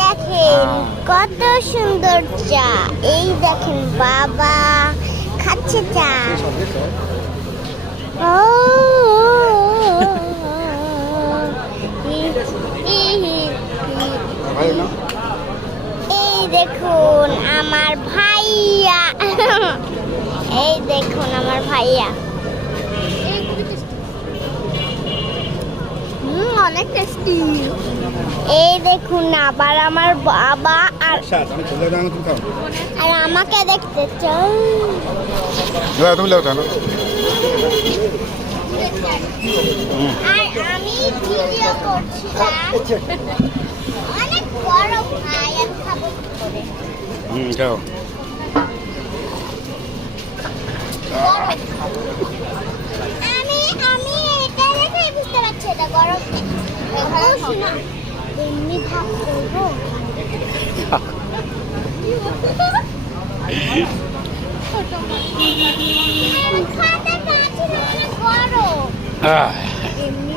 দেখেন কত সুন্দর চা। এই দেখেন বাবা খাচ্ছে চা। ও এই দেখুন আমার ভাইয়া। এই দেখুন আমার ভাইয়া। অনেক টেস্টি। এই দেখুন আবার আমার বাবা আর আমাকে দেখতে চাও। আর আমি ভিডিও করছিলাম। অনেক বড় ভাই, আমি খাবো কি করে? যাও। আমি আমি এটা দেখে বুঝতে পারছি এটা গরম। এমনি ভাগ করবো। খাতে পাচ্ছি না, অনেক গরম। এমনি